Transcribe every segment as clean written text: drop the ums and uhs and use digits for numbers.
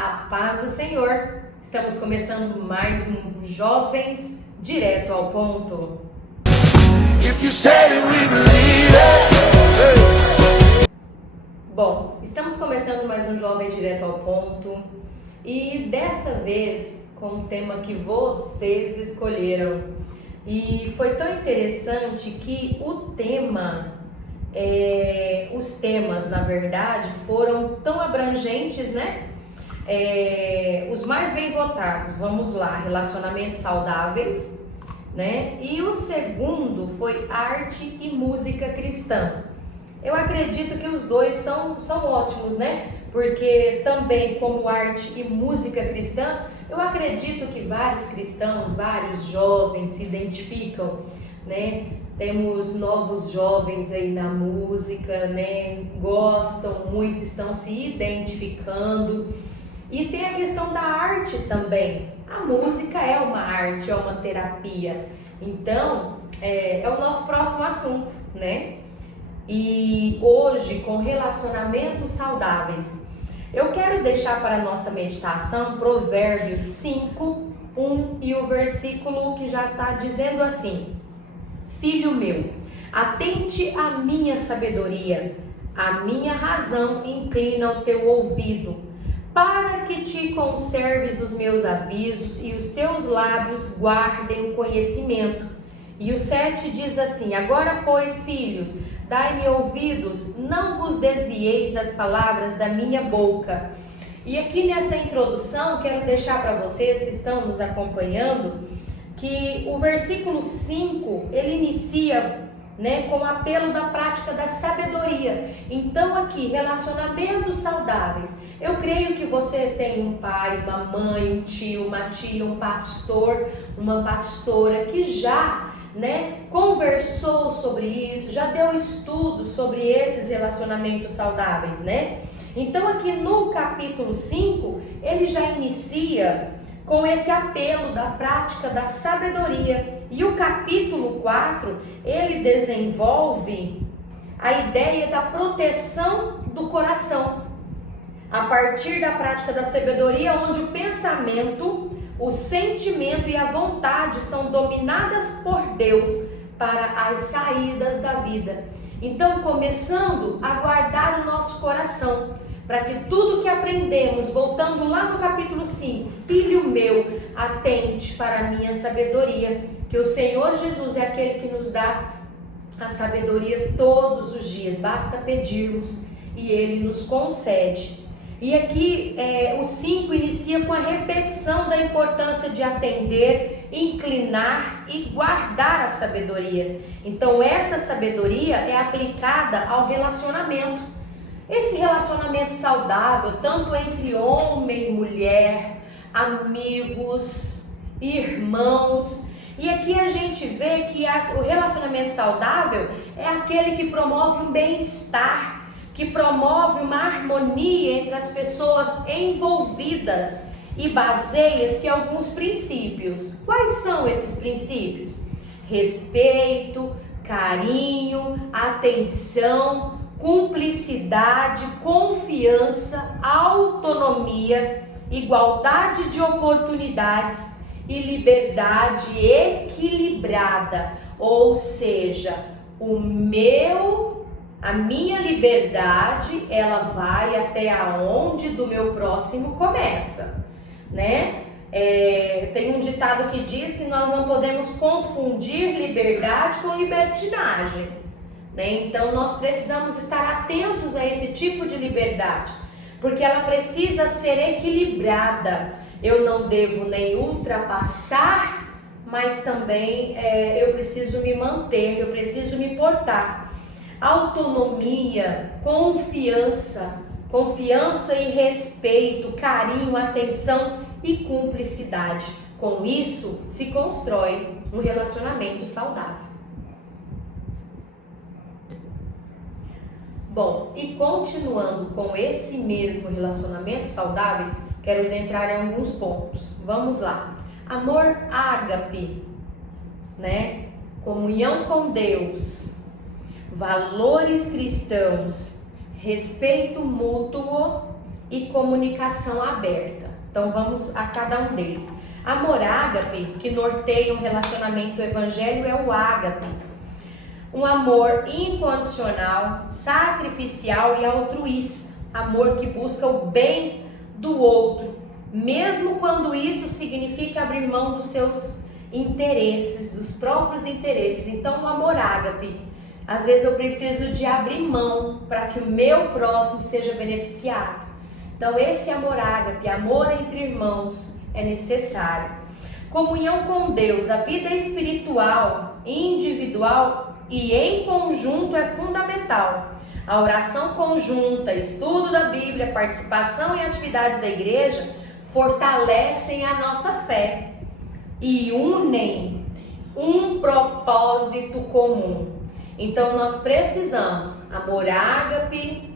A paz do Senhor. Estamos começando mais um Jovens Direto ao Ponto. Bom, estamos começando mais um Jovem Direto ao Ponto e dessa vez com um tema que vocês escolheram. E foi tão interessante que os temas, na verdade, foram tão abrangentes, né? Os mais bem votados, vamos lá, relacionamentos saudáveis, né? E o segundo foi arte e música cristã. Eu acredito que os dois são ótimos, né? Porque também como arte e música cristã, eu acredito que vários cristãos, vários jovens se identificam, né? Temos novos jovens aí na música, né? Gostam muito, estão se identificando. E tem a questão da arte também. A música é uma arte, é uma terapia. Então, é o nosso próximo assunto, né? E hoje, com relacionamentos saudáveis, eu quero deixar para a nossa meditação Provérbios 5, 1 e o versículo que já está dizendo assim: Filho meu, atente à minha sabedoria, a minha razão inclina o teu ouvido, para que te conserves os meus avisos e os teus lábios guardem o conhecimento. E o 7 diz assim: Agora, pois, filhos, dai-me ouvidos, não vos desvieis das palavras da minha boca. E aqui nessa introdução, quero deixar para vocês que estão nos acompanhando, que o versículo 5, ele inicia, né, com o apelo da prática da sabedoria. Então aqui, relacionamentos saudáveis. Eu creio que você tem um pai, uma mãe, um tio, uma tia, um pastor, uma pastora que já, né, conversou sobre isso, já deu estudos sobre esses relacionamentos saudáveis, né? Então aqui no capítulo 5, ele já inicia com esse apelo da prática da sabedoria. E o capítulo 4, ele desenvolve a ideia da proteção do coração, a partir da prática da sabedoria, onde o pensamento, o sentimento e a vontade são dominadas por Deus para as saídas da vida. Então, começando a guardar o nosso coração, para que tudo que aprendemos, voltando lá no capítulo 5, filho meu, atente para a minha sabedoria, que o Senhor Jesus é aquele que nos dá a sabedoria todos os dias, basta pedirmos e Ele nos concede. E aqui o 5 inicia com a repetição da importância de atender, inclinar e guardar a sabedoria. Então essa sabedoria é aplicada ao relacionamento. Esse relacionamento saudável, tanto entre homem e mulher, amigos, irmãos. E aqui a gente vê que o relacionamento saudável é aquele que promove um bem-estar, que promove uma harmonia entre as pessoas envolvidas e baseia-se em alguns princípios. Quais são esses princípios? Respeito, carinho, atenção, cumplicidade, confiança, autonomia, igualdade de oportunidades e liberdade equilibrada. Ou seja, a minha liberdade, ela vai até aonde do meu próximo começa, né? Tem um ditado que diz que nós não podemos confundir liberdade com libertinagem, né? Então nós precisamos estar atentos a esse tipo de liberdade, porque ela precisa ser equilibrada. Eu não devo nem ultrapassar, mas também eu preciso me manter, eu preciso me portar. Autonomia, confiança e respeito, carinho, atenção e cumplicidade. Com isso se constrói um relacionamento saudável. Bom, e continuando com esse mesmo relacionamento saudáveis, quero adentrar em alguns pontos. Vamos lá. Amor ágape, né? Comunhão com Deus, valores cristãos, respeito mútuo e comunicação aberta. Então vamos a cada um deles. Amor ágape, que norteia um relacionamento, o evangelho, é o ágape. Um amor incondicional, sacrificial e altruísta. Amor que busca o bem do outro, mesmo quando isso significa abrir mão dos seus interesses, dos próprios interesses. Então o amor ágape, às vezes eu preciso de abrir mão para que o meu próximo seja beneficiado. Então esse amor ágape, amor entre irmãos, é necessário. Comunhão com Deus, a vida espiritual, individual e em conjunto é fundamental. A oração conjunta, estudo da Bíblia, participação em atividades da igreja fortalecem a nossa fé e unem um propósito comum. Então nós precisamos amor ágape,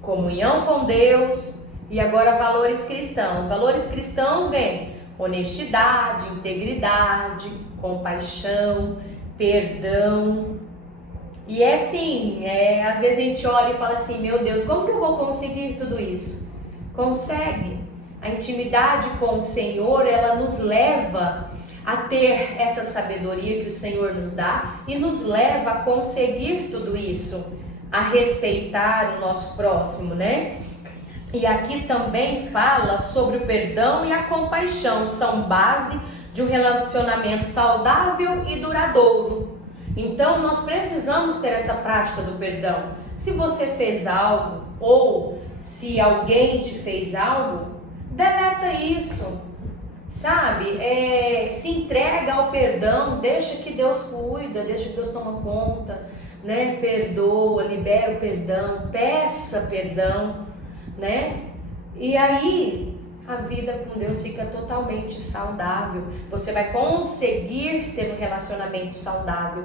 comunhão com Deus e agora valores cristãos. Valores cristãos vêm honestidade, integridade, compaixão, perdão. E é assim, às vezes a gente olha e fala assim, meu Deus, como que eu vou conseguir tudo isso? Consegue. A intimidade com o Senhor, ela nos leva a ter essa sabedoria que o Senhor nos dá e nos leva a conseguir tudo isso, a respeitar o nosso próximo, né? E aqui também fala sobre o perdão e a compaixão, são base de um relacionamento saudável e duradouro. Então nós precisamos ter essa prática do perdão. Se você fez algo ou se alguém te fez algo, deleta isso, sabe? Se entrega ao perdão, deixa que Deus cuida, deixa que Deus toma conta, né? Perdoa, libera o perdão, peça perdão, né? E aí a vida com Deus fica totalmente saudável. Você vai conseguir ter um relacionamento saudável.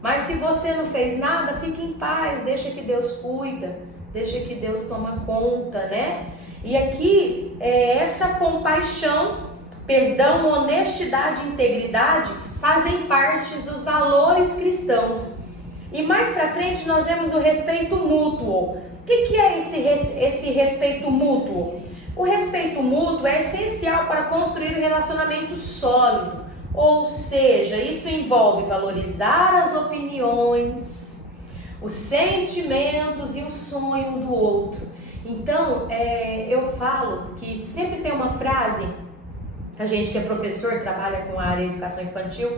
Mas se você não fez nada, fique em paz, deixa que Deus cuida, deixa que Deus toma conta, né? E aqui, essa compaixão, perdão, honestidade e integridade fazem parte dos valores cristãos. E mais pra frente nós vemos o respeito mútuo. O que é esse respeito mútuo? O respeito mútuo é essencial para construir um relacionamento sólido. Ou seja, isso envolve valorizar as opiniões, os sentimentos e o sonho do outro. Então, eu falo que sempre tem uma frase, a gente que é professor, trabalha com a área de educação infantil,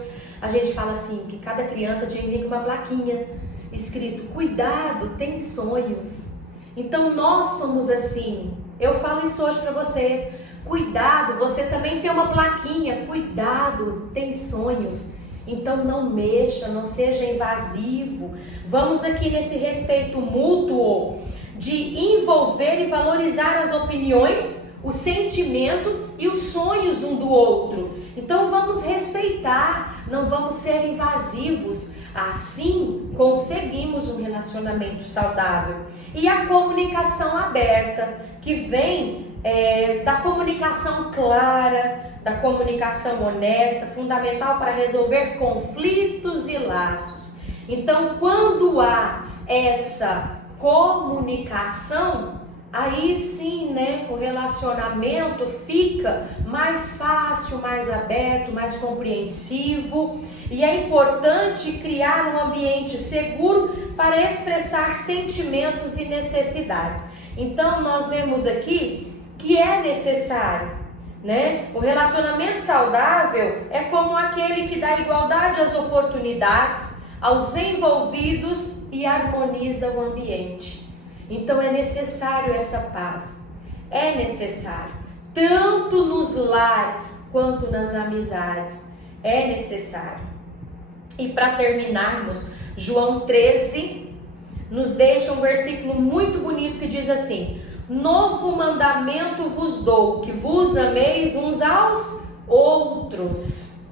a gente fala assim, que cada criança tinha que vir com uma plaquinha escrito, cuidado, tem sonhos. Então nós somos assim, eu falo isso hoje para vocês, cuidado, você também tem uma plaquinha, cuidado, tem sonhos. Então não mexa, não seja invasivo. Vamos aqui nesse respeito mútuo de envolver e valorizar as opiniões, os sentimentos e os sonhos um do outro. Então vamos respeitar, não vamos ser invasivos. Assim conseguimos um relacionamento saudável. E a comunicação aberta, que vem da comunicação clara, da comunicação honesta, fundamental para resolver conflitos e laços. Então, quando há essa comunicação, aí sim, né, o relacionamento fica mais fácil, mais aberto, mais compreensivo. E é importante criar um ambiente seguro para expressar sentimentos e necessidades. Então, nós vemos aqui que é necessário, né? O relacionamento saudável é como aquele que dá igualdade às oportunidades, aos envolvidos e harmoniza o ambiente. Então é necessário essa paz, é necessário, tanto nos lares quanto nas amizades, é necessário. E para terminarmos, João 13 nos deixa um versículo muito bonito que diz assim: novo mandamento vos dou, que vos ameis uns aos outros,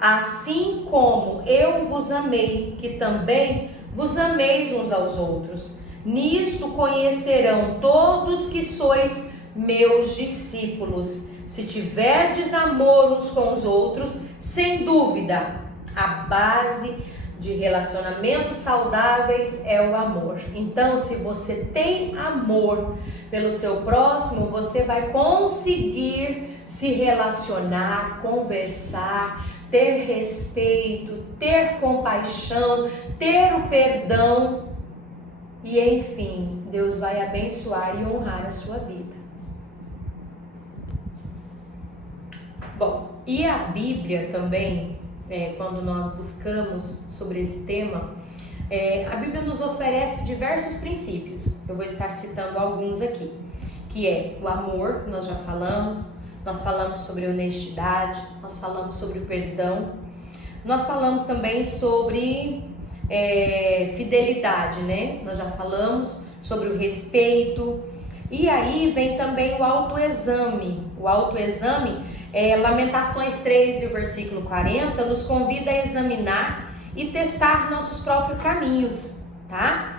assim como eu vos amei, que também vos ameis uns aos outros. Nisto conhecerão todos que sois meus discípulos, se tiverdes amor uns com os outros. Sem dúvida, a base de relacionamentos saudáveis é o amor. Então, se você tem amor pelo seu próximo, você vai conseguir se relacionar, conversar, ter respeito, ter compaixão, ter o perdão e, enfim, Deus vai abençoar e honrar a sua vida. Bom, e a Bíblia também, quando nós buscamos sobre esse tema, a Bíblia nos oferece diversos princípios. Eu vou estar citando alguns aqui, que é o amor, nós já falamos, nós falamos sobre honestidade, nós falamos sobre o perdão, nós falamos também sobre fidelidade, né? Nós já falamos sobre o respeito, e aí vem também o autoexame. O autoexame, Lamentações 3 e o versículo 40, nos convida a examinar e testar nossos próprios caminhos, tá?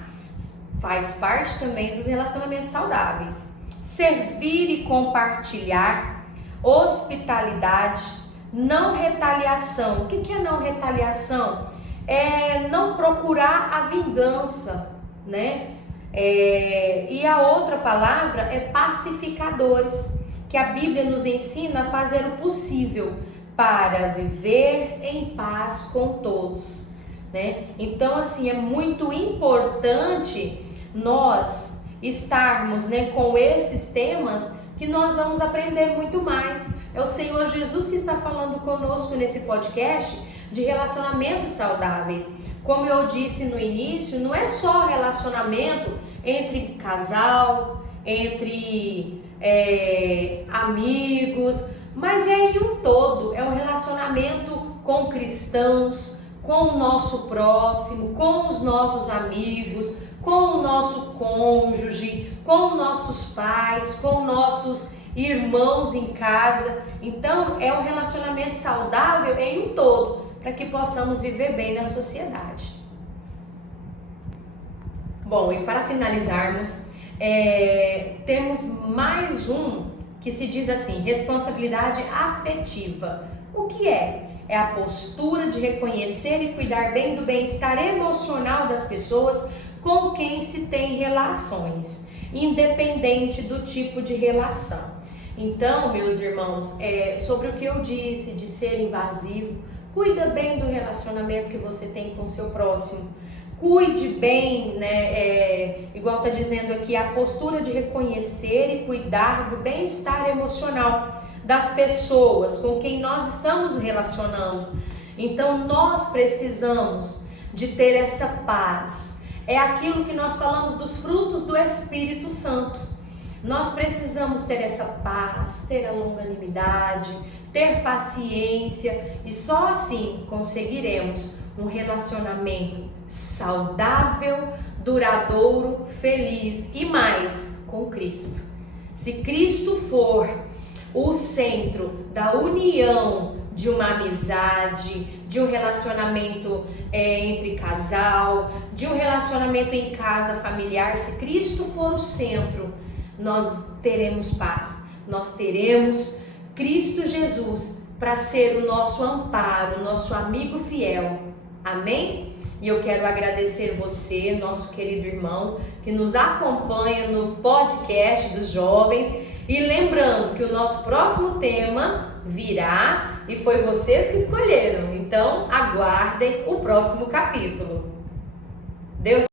Faz parte também dos relacionamentos saudáveis. Servir e compartilhar, hospitalidade, não retaliação. O que é não retaliação? É não procurar a vingança, né? E a outra palavra é pacificadores, que a Bíblia nos ensina a fazer o possível para viver em paz com todos, né? Então, assim, é muito importante nós estarmos, né, com esses temas, que nós vamos aprender muito mais. É o Senhor Jesus que está falando conosco nesse podcast de relacionamentos saudáveis. Como eu disse no início, não é só relacionamento entre casal, entre amigos, mas é em um todo, é um relacionamento com cristãos, com o nosso próximo, com os nossos amigos, com o nosso cônjuge, com nossos pais, com nossos irmãos em casa. Então é um relacionamento saudável em um todo, para que possamos viver bem na sociedade. Bom, e para finalizarmos, temos mais um que se diz assim: responsabilidade afetiva. O que é? É a postura de reconhecer e cuidar bem do bem-estar emocional das pessoas com quem se tem relações, independente do tipo de relação. Então, meus irmãos, sobre o que eu disse de ser invasivo, cuida bem do relacionamento que você tem com o seu próximo. Cuide bem, né? Igual está dizendo aqui, a postura de reconhecer e cuidar do bem-estar emocional das pessoas com quem nós estamos relacionando. Então, nós precisamos de ter essa paz. É aquilo que nós falamos dos frutos do Espírito Santo. Nós precisamos ter essa paz, ter a longanimidade, ter paciência, e só assim conseguiremos um relacionamento saudável, duradouro, feliz e mais com Cristo. Se Cristo for o centro da união de uma amizade, de um relacionamento entre casal, de um relacionamento em casa familiar, se Cristo for o centro, nós teremos paz, nós teremos Cristo Jesus para ser o nosso amparo, o nosso amigo fiel. Amém? E eu quero agradecer você, nosso querido irmão, que nos acompanha no podcast dos jovens. E lembrando que o nosso próximo tema virá e foi vocês que escolheram. Então, aguardem o próximo capítulo. Deus